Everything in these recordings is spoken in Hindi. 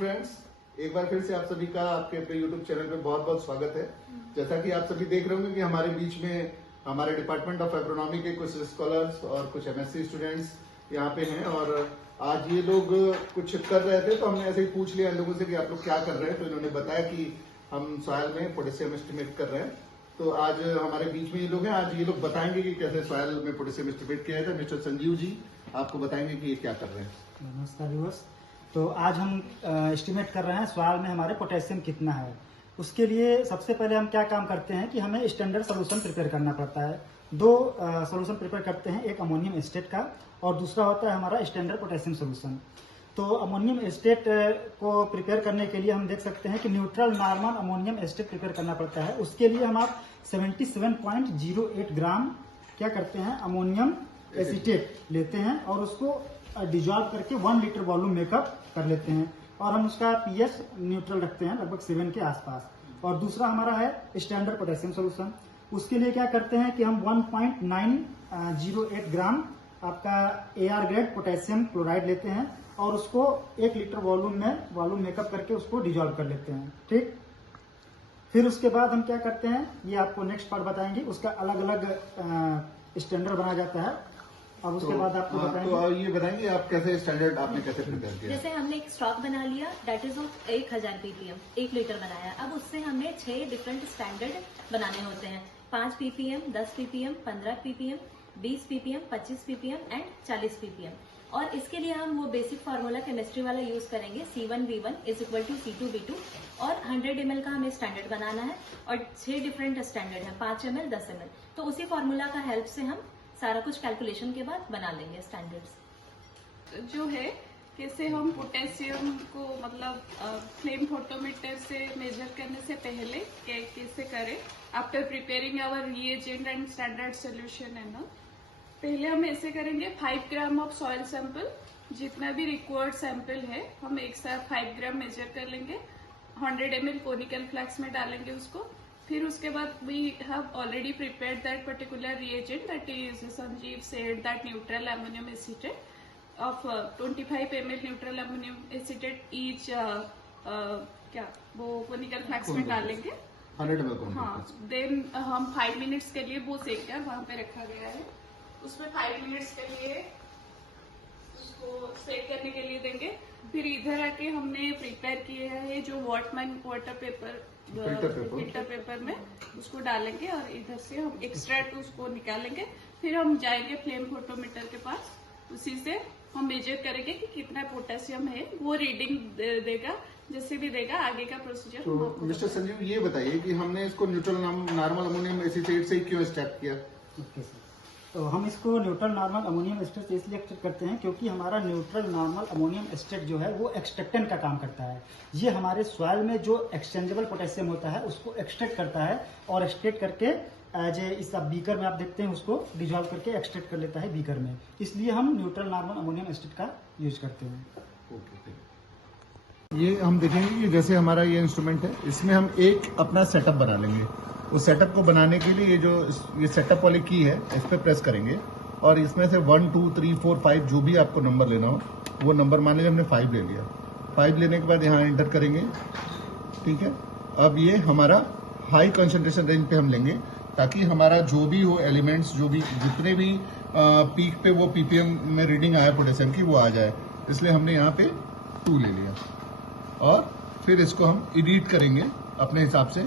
फ्रेंड्स, एक बार फिर से आप सभी का आपके अपने यूट्यूब चैनल पे बहुत बहुत स्वागत है। जैसा कि आप सभी देख रहे होंगे कि हमारे बीच में हमारे डिपार्टमेंट ऑफ एग्रोनॉमी के कुछ स्कॉलर्स और कुछ एमएससी स्टूडेंट्स यहाँ पे हैं और आज ये लोग कुछ कर रहे थे तो हमने ऐसे ही पूछ लिया इन लोगों से कि आप लोग क्या कर रहे हैं, तो इन्होंने बताया कि हम सॉयल में पोटेशियम एस्टिमेट कर रहे हैं। तो आज हमारे बीच में ये लोग हैं, आज ये लोग बताएंगे कि कैसे सॉयल में पोटेशियम एस्टिमेट किया जाता है। मिस्टर संजीव जी आपको बताएंगे कि ये क्या कर रहे हैं। नमस्कार व्यूअर्स। तो आज हम एस्टिमेट कर रहे हैं सॉइल में हमारे पोटेशियम कितना है। उसके लिए सबसे पहले हम क्या काम करते हैं कि हमें स्टैंडर्ड सोल्यूशन प्रिपेयर करना पड़ता है। दो सोल्यूशन प्रिपेयर करते हैं, एक अमोनियम एस्टेट का और दूसरा होता है हमारा स्टैंडर्ड पोटेशियम सोल्यूशन। तो अमोनियम एस्टेट को प्रिपेयर करने के लिए हम देख सकते हैं कि neutral normal ammonium estate prepare करना पड़ता है। उसके लिए हम आप 77.08 ग्राम क्या करते हैं, अमोनियम एसीटेट लेते हैं और उसको डिजॉल्व करके 1 लीटर वॉल्यूम मेकअप कर लेते हैं और हम उसका पीएच न्यूट्रल रखते हैं लगभग 7 के आसपास। और दूसरा हमारा है स्टैंडर्ड पोटेशियम सोल्यूशन। उसके लिए क्या करते हैं कि हम 1.908 ग्राम आपका एआर ग्रेड पोटेशियम क्लोराइड लेते हैं और उसको 1 लीटर वॉल्यूम मेकअप करके उसको डिजॉल्व कर लेते हैं। ठीक, फिर उसके बाद हम क्या करते हैं, ये आपको नेक्स्ट पार्ट बताएंगे। उसका अलग अलग स्टैंडर्ड बनाया जाता है। अब उसके बाद आपको बताएंगे। तो ये बताएंगे आप कैसे स्टैंडर्ड आपने कैसे प्रिपेयर किया। जैसे हमने एक स्टॉक बना लिया, that is of 1000 ppm, 1 litre बनाया। अब उससे हमें 6 डिफरेंट स्टैंडर्ड बनाने होते हैं, 5 ppm, 10 ppm, 15 ppm, 20 ppm, 25 ppm and 40 ppm। और इसके लिए हम वो बेसिक फार्मूला केमिस्ट्री वाला यूज करेंगे, C1V1 is equal to C2V2। और 100 ml का हमें स्टैंडर्ड बनाना है और 6 डिफरेंट स्टैंडर्ड है, 5 ml, 10 ml। तो उसी फार्मूला का हेल्प से हम सारा कुछ कैलकुलेशन के बाद बना लेंगे स्टैंडर्ड्स। जो है कैसे हम पोटेशियम को मतलब फ्लेम फोटोमीटर से मेजर करने से पहले कैसे करें after preparing our reagent and standard solution है ना। पहले हम ऐसे करेंगे 5 ग्राम ऑफ सॉइल सैंपल, जितना भी रिक्वायर्ड सैंपल है हम एक साथ 5 ग्राम मेजर कर लेंगे, 100 ml कोनिकल फ्लैक्स में डालेंगे उसको। फिर उसके बाद we have already prepared that particular reagent, that is Sanjeev said that neutral ammonium acetate of 25 ml neutral ammonium acetate each क्या वो कोनिकल फ्लैक्स में डालेंगे 100 ml। हाँ, देन हम 5 मिनट्स के लिए वो सेक कर वहां पे रखा गया है। उसमें 5 मिनट्स के लिए उसको सेक करने के लिए देंगे। फिर इधर आके हमने प्रिपेयर किए है जो वॉटमैन वाटर पेपर फिल्टर पेपर में उसको डालेंगे और इधर से हम एक्सट्रैक्ट उसको निकालेंगे। फिर हम जाएंगे फ्लेम फोटोमीटर के पास, उसी से हम मेजर करेंगे कि कितना पोटेशियम है, वो रीडिंग देगा, जैसे भी देगा आगे का प्रोसीजर। तो मिस्टर संजीव ये बताइए कि हमने इसको न्यूट्रल नॉर्मल अमोनियम एसीटेट से क्यों स्टार्ट किया। ओके सर, तो हम इसको न्यूट्रल नॉर्मल अमोनियम एस्टेट इसलिए एक्सट्रैक्ट करते हैं क्योंकि हमारा न्यूट्रल नॉर्मल अमोनियम एस्टेट जो है वो एक्सट्रैक्टेंट का काम करता है। ये हमारे सॉइल में जो एक्सचेंजेबल पोटेशियम होता है उसको एक्सट्रैक्ट करता है और एक्सट्रैक्ट करके एज ए इस बीकर में आप देखते हैं उसको डिजॉल्व करके एक्सट्रैक्ट कर लेता है बीकर में। इसलिए हम न्यूट्रल नॉर्मल अमोनियम एस्टेट का यूज करते हैं। ये हम देखेंगे कि जैसे हमारा ये इंस्ट्रूमेंट है, इसमें हम एक अपना सेटअप बना लेंगे। उस सेटअप को बनाने के लिए ये सेटअप वाली की है, इस पर प्रेस करेंगे और इसमें से 1 2 3 4 5 जो भी आपको नंबर लेना हो वो नंबर, मान लीजिए हमने 5 ले लिया। 5 लेने के बाद यहाँ एंटर करेंगे। ठीक है, अब ये हमारा हाई कंसंट्रेशन रेंज पे हम लेंगे ताकि हमारा जो भी हो एलिमेंट्स, जो भी जितने भी पीक पे वो पीपीएम में रीडिंग आया पोटेशियम की वो आ जाए, इसलिए हमने यहाँ पे 2 ले लिया और फिर इसको हम एडिट करेंगे अपने हिसाब से।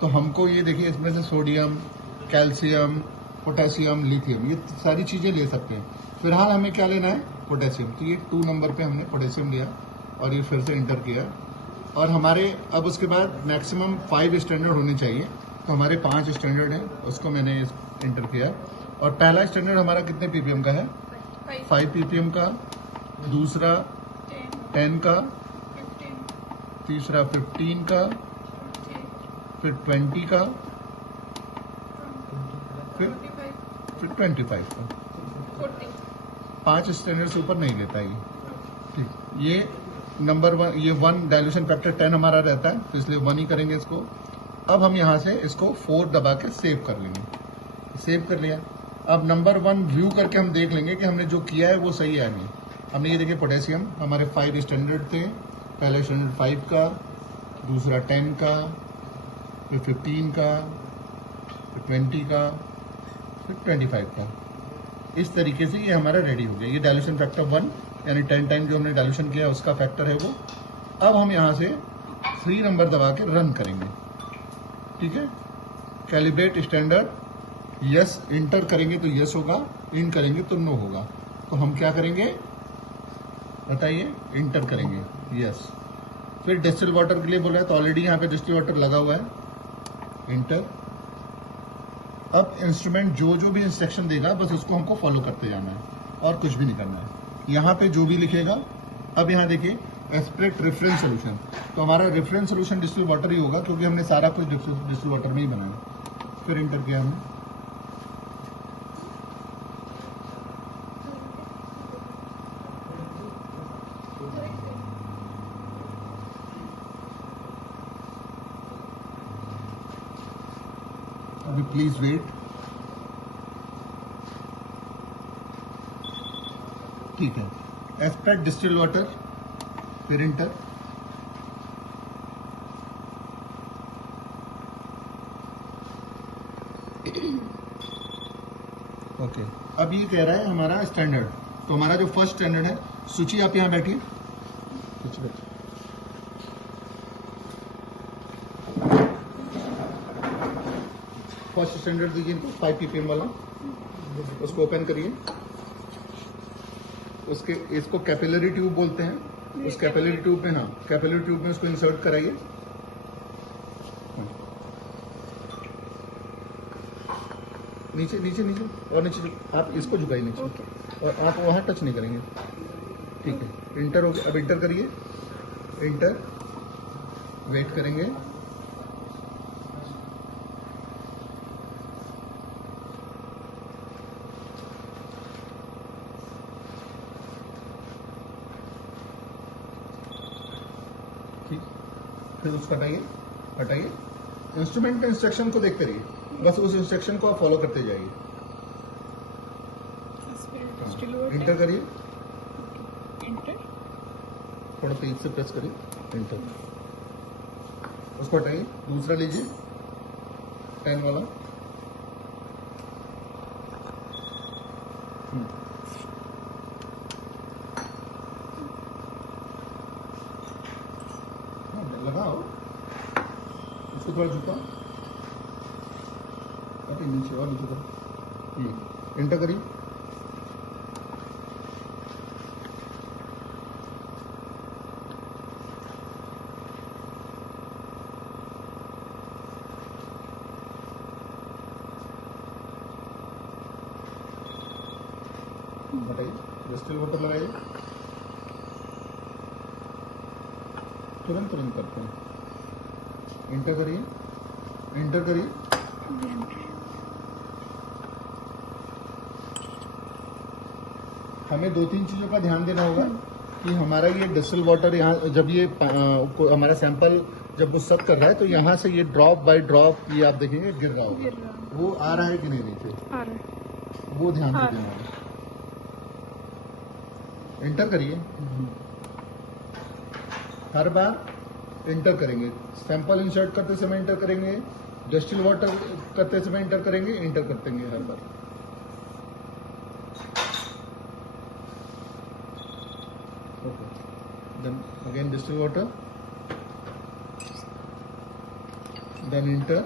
तो हमको ये देखिए इसमें से सोडियम, कैल्शियम, पोटेशियम, लिथियम, ये सारी चीजें ले सकते हैं। फिलहाल हमें क्या लेना है, पोटेशियम। तो ये 2 नंबर पे हमने पोटेशियम लिया और ये फिर से इंटर किया और हमारे अब उसके बाद मैक्सिमम 5 स्टैंडर्ड होने चाहिए, तो हमारे 5 स्टैंडर्ड है, उसको मैंने इंटर किया। और पहला स्टैंडर्ड हमारा कितने पीपीएम का है, 5 पीपीएम का, दूसरा 10 का, तीसरा 15 का, फिर 20 का, फिर 25 का। 5 स्टैंडर्ड से ऊपर नहीं लेता ये। ठीक, ये नंबर 1, ये 1 डाइल्यूशन फैक्टर 10 हमारा रहता है, तो इसलिए 1 ही करेंगे इसको। अब हम यहाँ से इसको 4 दबा के सेव कर लेंगे। सेव कर लिया। अब नंबर 1 व्यू करके हम देख लेंगे कि हमने जो किया है वो सही है नहीं। हमने ये देखिए पोटेशियम हमारे 5 स्टैंडर्ड थे, पहले स्टैंडर्ड 5 का, दूसरा 10 का, फिर 15 का, फिर 20 का, फिर 25 का। इस तरीके से ये हमारा रेडी हो गया। ये डायल्यूशन फैक्टर 1 यानी 10 टाइम जो हमने डायल्यूशन किया उसका फैक्टर है वो। अब हम यहाँ से 3 नंबर दबा के रन करेंगे, ठीक है। कैलिब्रेट स्टैंडर्ड यस इंटर करेंगे तो यस होगा, इन करेंगे तो नो होगा। तो हम क्या करेंगे बताइए, इंटर करेंगे यस। फिर डिस्टिल वाटर के लिए बोल रहा है तो ऑलरेडी यहाँ पे डिस्टिल वाटर लगा हुआ है, इंटर। अब इंस्ट्रूमेंट जो जो भी इंस्ट्रक्शन देगा बस उसको हमको फॉलो करते जाना है और कुछ भी नहीं करना है। यहाँ पे जो भी लिखेगा, अब यहाँ देखिए एस्पेक्ट रेफरेंस सोल्यूशन, तो हमारा रेफरेंस सोल्यूशन डिस्टिल वाटर ही होगा क्योंकि हमने सारा कुछ डिस्टिल वाटर में ही बनाया। फिर इंटर किया हमने, अभी प्लीज वेट, ठीक है। एस्पेक्ट डिस्टिल वाटर, फिर इंटर। ओके, अब ये कह रहा है हमारा स्टैंडर्ड, तो हमारा जो फर्स्ट स्टैंडर्ड है, सूची आप यहां बैठिए, फर्स्ट स्टैंडर्ड दीजिए इनको 5 ppm वाला, उसको ओपन करिए। उसके इसको कैपिलरी ट्यूब बोलते हैं, उस कैपिलरी ट्यूब में, हाँ कैपिलरी ट्यूब में उसको इंसर्ट कराइए। नीचे नीचे नीचे और नीचे, आप इसको झुकाइए नीचे, और आप वहां टच नहीं करेंगे, ठीक है। इंटर हो गया, अब इंटर करिए, इंटर, वेट करेंगे। ठीक, फिर उसको हटाइए, हटाइए। इंस्ट्रूमेंट के इंस्ट्रक्शन को देखते रहिए, बस उस इंस्ट्रक्शन को आप फॉलो करते जाइए। इंटर करिए, थोड़ा तेज से प्रेस करिए, इंटर। उसको हटाइए, दूसरा लीजिए 10 वाला, लगाओ, उसको थोड़ा झुका, नीचे और नीचे करो, इंटर करिए। बताइए, डिस्टिल वाटर लगाइए, तुरंत तुरंत करते हैं। इंटर करिए, इंटर करिए, हमें 2-3 चीजों का ध्यान देना होगा कि हमारा ये डिस्टिल वाटर यहाँ जब ये हमारा सैंपल जब वो सब कर रहा है तो यहाँ से ये ड्रॉप बाय ड्रॉप ये आप देखेंगे गिर रहा होगा, वो आ रहा है कि नहीं नीचे, आ रहा है, वो ध्यान से देना है। इंटर करिए, हर बार इंटर करेंगे, सैंपल इंसर्ट करते समय इंटर करेंगे, डिस्टिल वाटर करते समय इंटर करेंगे, इंटर करते हैं हर बार। Okay, then again distil water, then enter,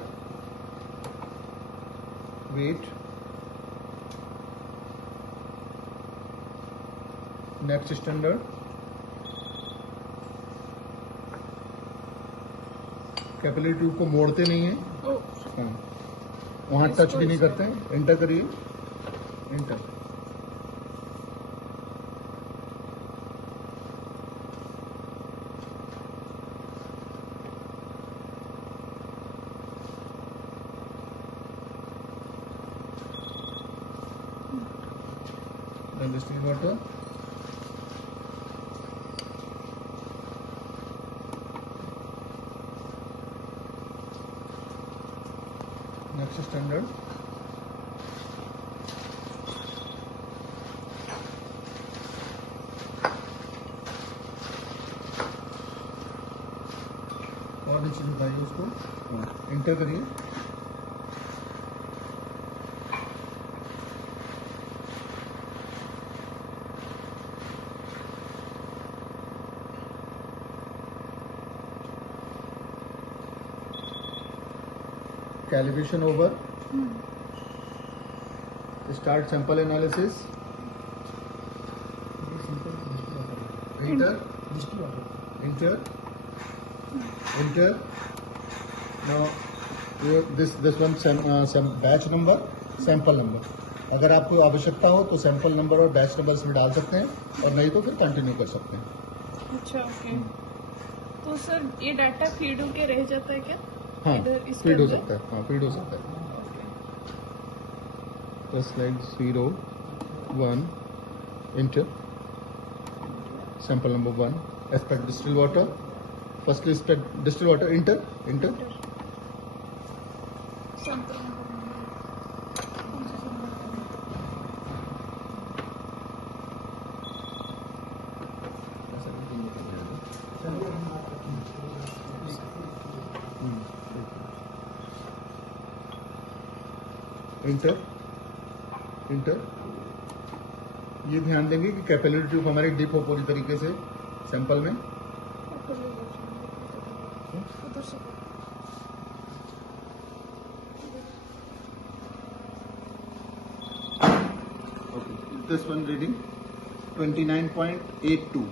wait, next standard, capillary tube को मोड़ते नहीं है, वहां टच भी नहीं करते हैं। इंटर करिए, enter, then distil water, next standard, और नीचे झुकाइए उसको, इंटर करिए। Calibration over, start sample analysis, enter, enter. Now this one batch number, sample number. अगर आपको आवश्यकता हो तो सैंपल नंबर और बैच नंबर इसमें डाल सकते हैं, और नहीं तो फिर कंटिन्यू कर सकते हैं। अच्छा, ओके। तो सर ये डाटा फीड होके रह जाता है क्या? हाँ, इधर इसके फीड हो अंदर? सकता है, हाँ फीड हो सकता है। तो slide 0 1 inter sample number 1, expect distil water, firstly expect distil water, inter, inter. Sample number कौन सा सैंपल? Inter, inter. ये ध्यान देंगे कि कैपिलरी ट्यूब हमारी डिप हो पूरी तरीके से सैंपल में। उधर से दिस वन रीडिंग 29.82,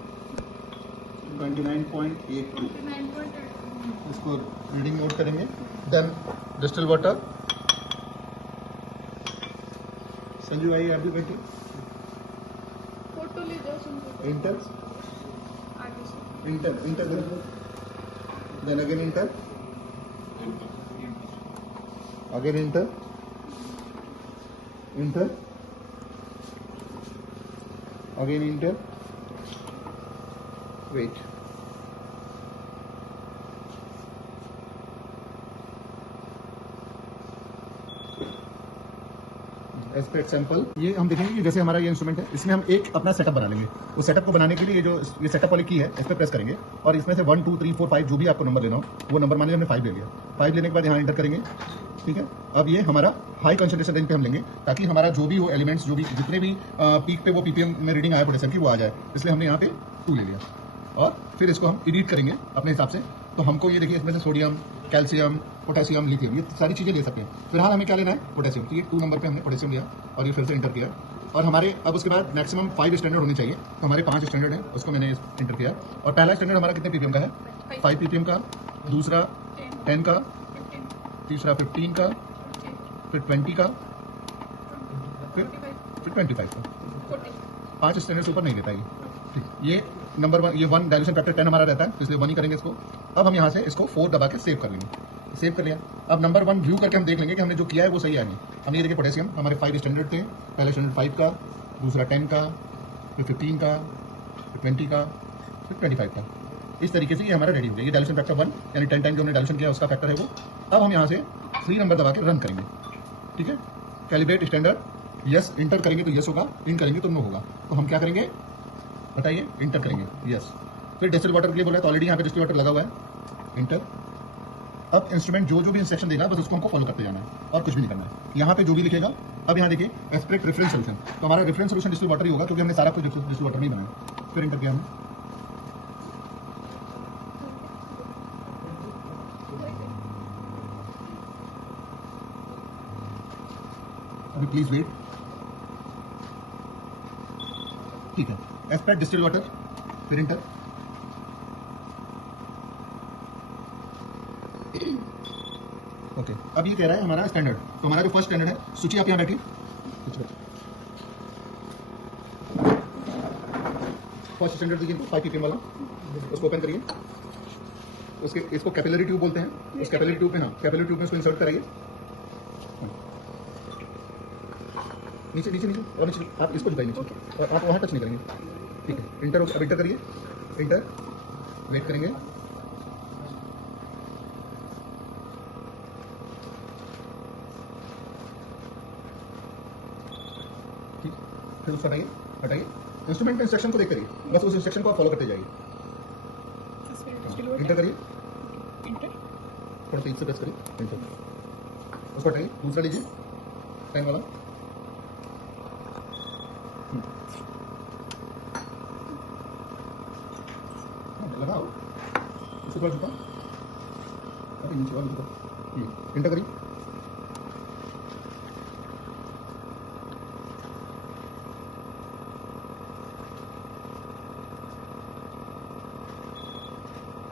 29.82। इसको रीडिंग नोट करेंगे। Then distil water. संजू आइए, आप भी बैठिए। फोटो ले जाओ सुन इंटर, आगे से। Enter, enter, then again enter, again enter, enter, again enter, wait. Aspect sample, ये हम देखेंगे कि जैसे हमारा ये इंस्ट्रूमेंट है, इसमें हम एक अपना सेटअप बना लेंगे। उस सेटअप को बनाने के लिए ये सेटअप वाली की है, इस पर प्रेस करेंगे और इसमें से 1 2 3 4 5 जो भी आपको नंबर लेना हो वो नंबर, मान लीजिए हमने 5 ले लिया। 5 लेने के बाद यहाँ एंटर करेंगे, ठीक है। अब ये हमारा हाई कंसंट्रेशन रेंज पे हम लेंगे, ताकि हमारा जो भी वो एलिमेंट्स, जो भी जितने भी पीक पे वो पीपीएम में रीडिंग आया पोटेशियम की, वो आ जाए। इसलिए हमने यहाँ पे 2 ले लिया और फिर इसको हम एडिट करेंगे अपने हिसाब से। तो हमको ये देखिए, इसमें से सोडियम, कैल्शियम, पोटेशियम, लिथियम, ये सारी चीज़ें ले सकते हैं। फिलहाल हमें क्या लेना है? पोटेशियम। तो ये 2 नंबर पे हमने पोटेशियम लिया और ये फिर से इंटर किया। और हमारे अब उसके बाद मैक्सिमम 5 स्टैंडर्ड होने चाहिए, तो हमारे 5 स्टैंडर्ड है, उसको मैंने इंटर किया। और पहला स्टैंडर्ड हमारा कितने पीपीएम का है? 5 पीपीएम का, दूसरा 10 का, तीसरा 15 का, फिर 20 का, फिर 25 का। 5 स्टैंडर्ड से ऊपर नहीं ले पाएगी। ठीक, ये नंबर 1, ये 1 डाइल्यूशन फैक्टर 10 हमारा रहता है, इसलिए 1 ही करेंगे इसको। अब हम यहाँ से इसको 4 दबा के सेव कर लेंगे। सेव कर लिया। अब नंबर 1 व्यू करके हम देख लेंगे कि हमने जो किया है वो सही है नहीं। हम ये देखिए, पोटेशियम हमारे 5 स्टैंडर्ड थे, पहले स्टैंडर्ड 5 का, दूसरा 10 का, फिर 15 का, फिर 20 का, फिर 25 का। इस तरीके से ये हमारा रेडी हो गया। ये डाइल्यूशन फैक्टर 1, यानी 10 टाइम जो हमने डाइल्यूशन किया उसका फैक्टर है वो। अब हम यहाँ से 3 नंबर दबा के रन करेंगे, ठीक है। कैलिब्रेट स्टैंडर्ड, यस, इंटर करेंगे तो यस होगा, इन करेंगे तो नो होगा। तो हम क्या करेंगे बताइए? इंटर करेंगे, यस। फिर डिस्टिल वाटर के लिए बोला है, तो ऑलरेडी यहाँ पे डिस्टिल वाटर लगा हुआ है, इंटर। अब इंस्ट्रूमेंट जो भी इंस्ट्रक्शन देगा बस उसको हमको फॉलो करते जाना है और कुछ भी नहीं करना है। यहाँ पे जो भी लिखेगा, अब यहाँ देखिए एस्पेक्ट रेफरेंस सोल्यूशन, तो हमारा रेफरेंस सोल्यूशन डिस्टिल वाटर ही होगा, क्योंकि हमने सारा कुछ डिस्टिल वाटर नहीं बनाया। फिर इंटर किया हमने, अभी प्लीज वेट, ठीक है। एस्पेक्ट डिस्टिल वाटर, फिर इंटर। ओके, अब ये कह रहा है हमारा स्टैंडर्ड, तो हमारा जो फर्स्ट स्टैंडर्ड है, सूची आप यहाँ बैठिए। फर्स्ट स्टैंडर्ड देखिए, 5 पीपीएम वाला, उसको ओपन करिए। उसके इसको कैपिलरी ट्यूब बोलते हैं। उस कैपिलरी ट्यूब में, हाँ, कैपिलरी ट्यूब में इसको इंसर्ट कराइए। नीचे नीचे नीचे और नीचे, आप इसको झुकाइए नीचे, और आप वहाँ टच नहीं करेंगे, ठीक है। इंटर, अब इंटर करिए, इंटर, वेट करेंगे। ठीक, फिर उसको हटाइए, हटाइए। इंस्ट्रूमेंट के इंस्ट्रक्शन को देख करिए, बस उस इंस्ट्रक्शन को आप फॉलो करते जाइए। इंटर करिए, इंटर, बटन तेज से प्रेस करिए, एंटर। उसको हटाइए, दूसरा लीजिए, पेन वाला। लगाओ, इसको थोड़ा झुका, अरे नीचे वाला झुका, एंटर करिए।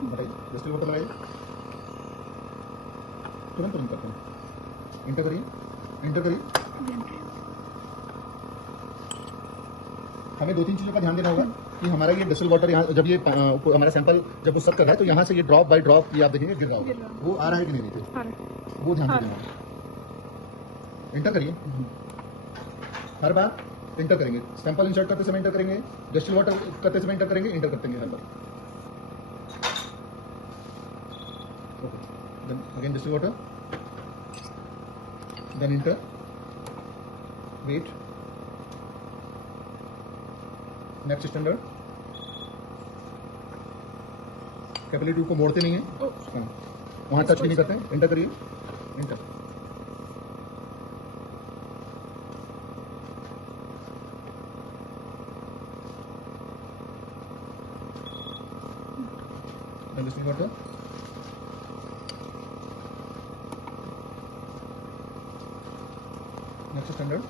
बताइए, डिस्टिल वाटर लगाइए, तुरंत करते हैं, एंटर करिए, एंटर करिए। हमें 2-3 चीज़ों का ध्यान देना होगा कि हमारा ये डिस्टिल वाटर यहाँ जब ये हमारा सैंपल जब वो सब कर रहा है तो यहाँ से ये ड्रॉप बाय ड्रॉप ये आप देखेंगे गिर रहा होगा, वो आ रहा है कि नहीं नीचे, वो ध्यान देना होगा। एंटर करिए, हर बार एंटर करेंगे, सैंपल इंसर्ट करते समय एंटर करेंगे, डिस्टिल वाटर करते समय एंटर करेंगे, एंटर करते हैं हर बार। Then again distill water, then enter, wait, next standard, capillary tube को मोड़ते नहीं है, वहां टच भी नहीं करते हैं, एंटर करिए, enter. then distill water, next standard,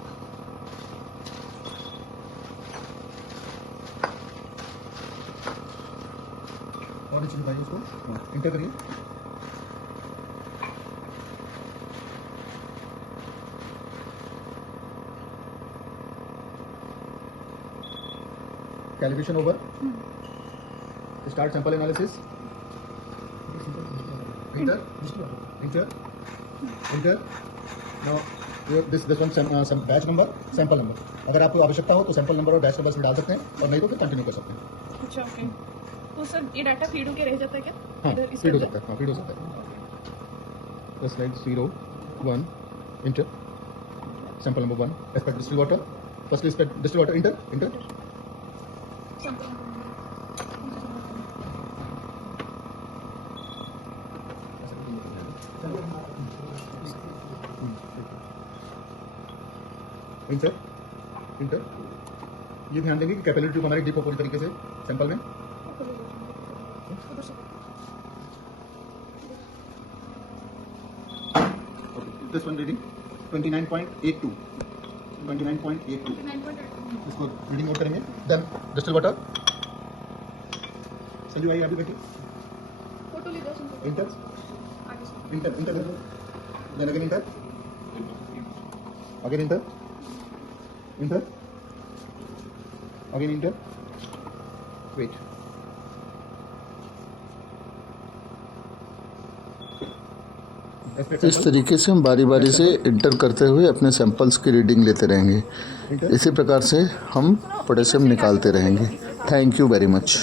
और नीचे बताइए उसको, एंटर करिए, calibration over, start sample analysis, enter, enter, enter. Now this one batch number, sample number, अगर आपको आवश्यकता हो तो सैंपल नंबर और बैच नंबर में डाल सकते हैं, और नहीं तो फिर कंटिन्यू कर सकते हैं। अच्छा, ओके। तो सर ये डाटा फीड होके रह जाता है क्या? हाँ, इधर इस फीड हो पे? सकता है, हाँ फीड हो सकता है। Slide 0-1, inter, sample number 1, expect distil water, first expect distil water, inter, enter, enter, inter. ये ध्यान देंगे कि कैपिलरी ट्यूब हमारी डीप हो पूरी तरीके से सैंपल में। दिस वन रीडिंग 29.82, 29.82, इसको रीडिंग नोट करेंगे। देन डिस्टिल वाटर, संजू आइए, अभी बैठिए, enter, enter, enter, then again enter, again enter, enter, again enter, wait. इस तरीके से हम बारी बारी से इंटर करते हुए अपने सैंपल्स की रीडिंग लेते रहेंगे। इसी प्रकार से हम पोटेशियम निकालते रहेंगे। Thank you very much.